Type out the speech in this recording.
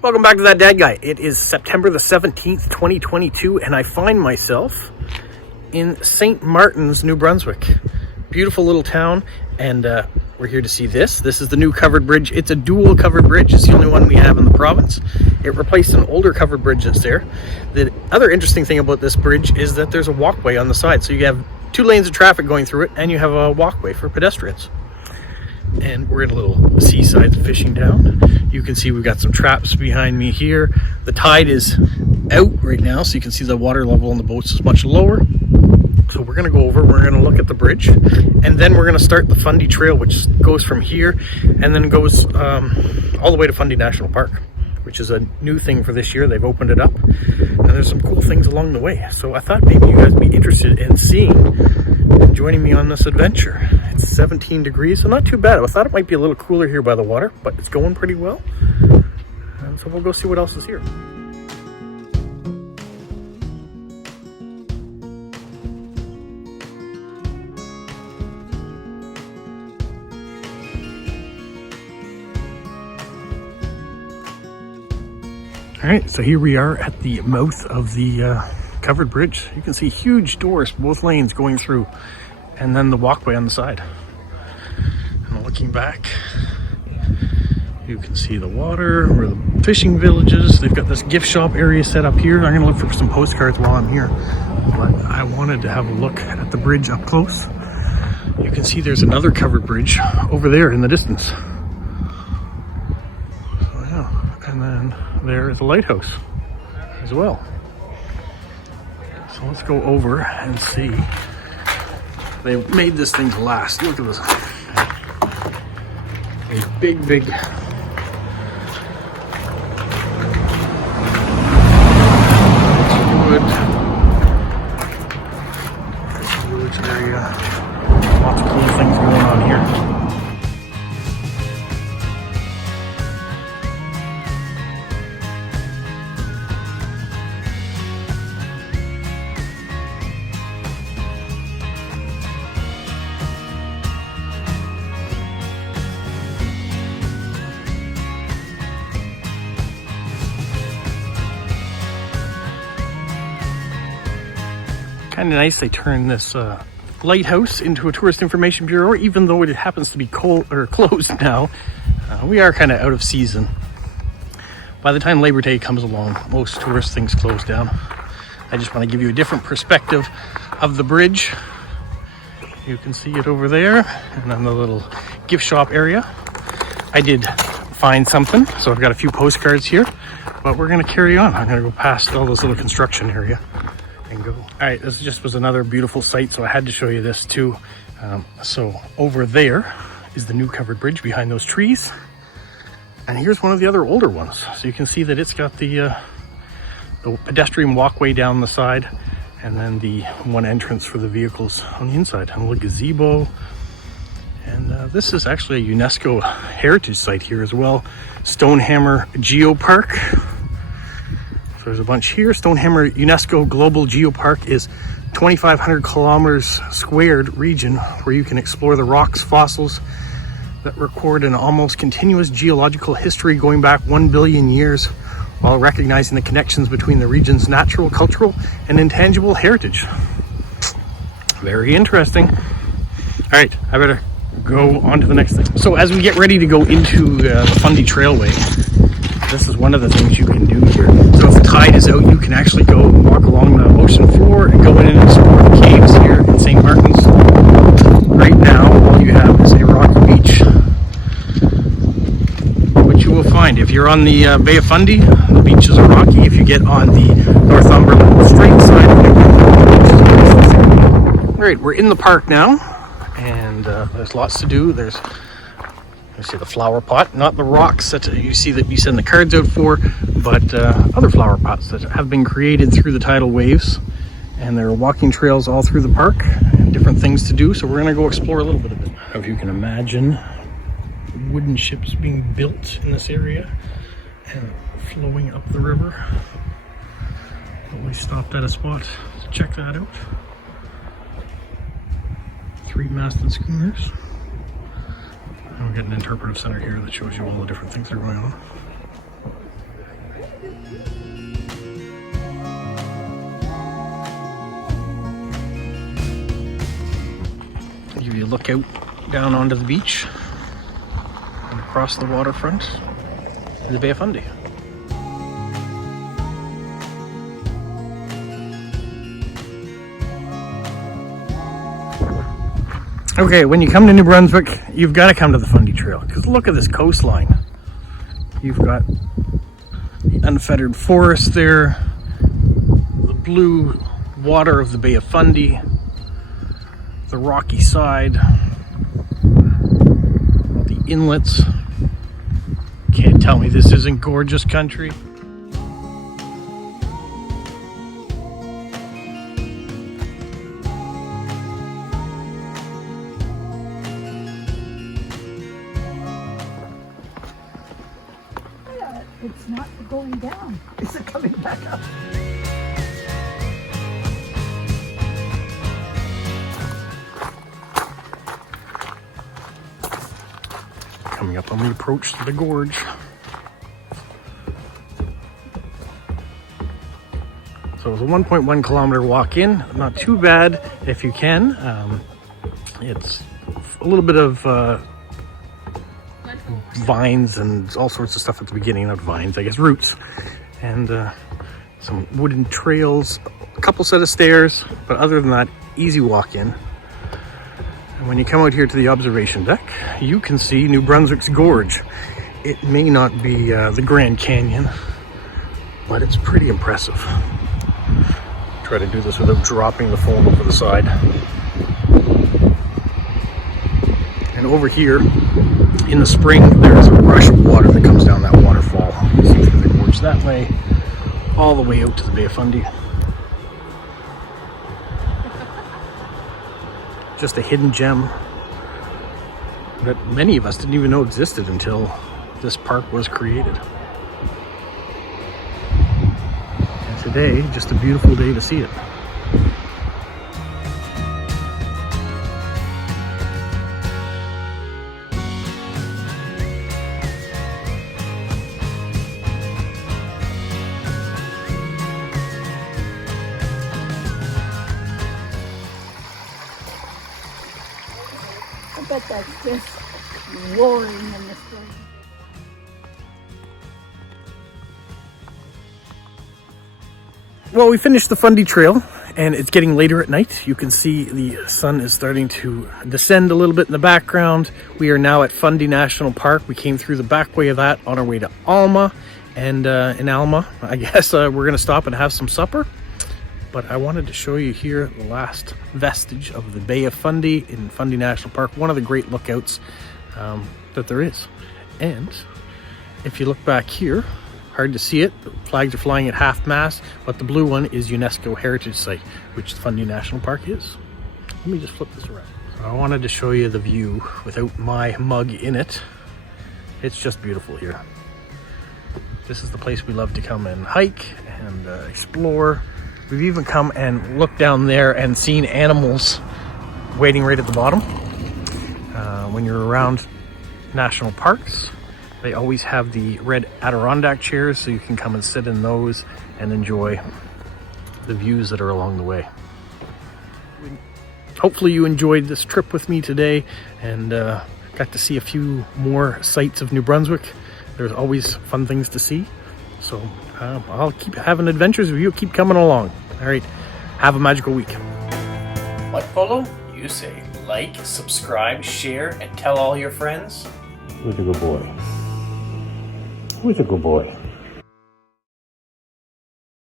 Welcome back to That Dad Guy. It is September the 17th, 2022, and I find myself in St Martins, New Brunswick. Beautiful little town, and we're here to see this. This is the new covered bridge. It's a dual covered bridge. It's the only one we have in the province. It replaced an older covered bridge that's there. The other interesting thing about this bridge is that there's a walkway on the side. So you have 2 lanes of traffic going through it, and you have a walkway for pedestrians. And we're in a little seaside fishing town. You can see we've got some traps behind me here. The tide is out right now, so you can see the water level on the boats is much lower. So we're gonna go over, we're gonna look at the bridge, and then we're gonna start the Fundy Trail, which goes from here and then goes all the way to Fundy National Park, which is a new thing for this year. They've opened it up, and there's some cool things along the way. So I thought maybe you guys would be interested in seeing and joining me on this adventure. It's 17 degrees, so not too bad. I thought it might be a little cooler here by the water, but it's going pretty well. And so we'll go see what else is here. All right, so here we are at the mouth of the covered bridge. You can see huge doors, both lanes going through, and then the walkway on the side. And looking back, you can see the water or the fishing villages. They've got this gift shop area set up here. I'm gonna look for some postcards while I'm here, but I wanted to have a look at the bridge up close. You can see there's another covered bridge over there in the distance. So yeah, and then there is a lighthouse as well. So let's go over and see. They've made this thing to last. Look at this. A big wood village area. Lots of cool things going on here. Kind of nice they turned this lighthouse into a tourist information bureau, even though it happens to be closed now. We are kind of out of season. By the time Labor Day comes along, most tourist things close down. I just want to give you a different perspective of the bridge. You can see it over there, and then the little gift shop area. I did find something, so I've got a few postcards here, but we're going to carry on. I'm going to go past all this little construction area and go. All right, this just was another beautiful sight, so I had to show you this too. So over there is the new covered bridge behind those trees, and here's one of the other older ones. So you can see that it's got the pedestrian walkway down the side, and then the one entrance for the vehicles on the inside, and a little gazebo. And this is actually a UNESCO heritage site here as well. Stonehammer Geopark. So there's a bunch here. Stonehammer UNESCO Global Geopark is 2,500 kilometers squared region where you can explore the rocks, fossils that record an almost continuous geological history going back 1 billion years, while recognizing the connections between the region's natural, cultural, and intangible heritage. Very interesting. All right, I better go on to the next thing. So as we get ready to go into the Fundy Trailway, this is one of the things you can do here. So if the tide is out, you can actually go walk along the ocean floor and go in and explore the caves here in St. Martins. Right now, all you have is a rocky beach, which you will find. If you're on the Bay of Fundy, the beaches are rocky. If you get on the Northumberland straight side, all right, we're in the park now, and there's lots to do. There's see the flower pot, not the rocks that you see that you send the cards out for, but other flower pots that have been created through the tidal waves. And there are walking trails all through the park and different things to do. So we're gonna go explore a little bit of it. I don't know if you can imagine wooden ships being built in this area and flowing up the river. But we stopped at a spot to check that out. 3-masted schooners. And we're getting an interpretive center here that shows you all the different things that are going on. look out down onto the beach and across the waterfront in the Bay of Fundy. Okay, when you come to New Brunswick, you've got to come to the Fundy Trail, because look at this coastline. You've got the unfettered forest there, the blue water of the Bay of Fundy, the rocky side, all the inlets. Can't tell me this isn't gorgeous country. It's not going down. Is it coming back up? Coming up on the approach to the gorge. So it's a 1.1 kilometer walk in. Not too bad if you can. It's a little bit of vines and all sorts of stuff at the beginning. Not vines, I guess, roots. And some wooden trails, a couple set of stairs, but other than that, easy walk in. And when you come out here to the observation deck, you can see New Brunswick's Gorge. It may not be the Grand Canyon, but it's pretty impressive. Try to do this without dropping the phone over the side. And over here, in the spring, there's a rush of water that comes down that waterfall. You see through the gorge that way, all the way out to the Bay of Fundy. Just a hidden gem that many of us didn't even know existed until this park was created. And today, just a beautiful day to see it. I bet that's just roaring in the spring. Well, we finished the Fundy Trail and it's getting later at night. You can see the sun is starting to descend a little bit in the background. We are now at Fundy National Park. We came through the back way of that on our way to Alma. And in Alma, I guess we're going to stop and have some supper. But I wanted to show you here the last vestige of the Bay of Fundy in Fundy National Park. One of the great lookouts that there is. And if you look back here, hard to see it, the flags are flying at half-mast, but the blue one is UNESCO Heritage Site, which Fundy National Park is. Let me just flip this around. So I wanted to show you the view without my mug in it. It's just beautiful here. This is the place we love to come and hike and explore. We've even come and looked down there and seen animals waiting right at the bottom. When you're around national parks, they always have the red Adirondack chairs, so you can come and sit in those and enjoy the views that are along the way. Hopefully you enjoyed this trip with me today and got to see a few more sights of New Brunswick. There's always fun things to see. So I'll keep having adventures with you. Keep coming along. All right. Have a magical week. What, Polo? You say like, subscribe, share, and tell all your friends. Who's a good boy? Who's a good boy?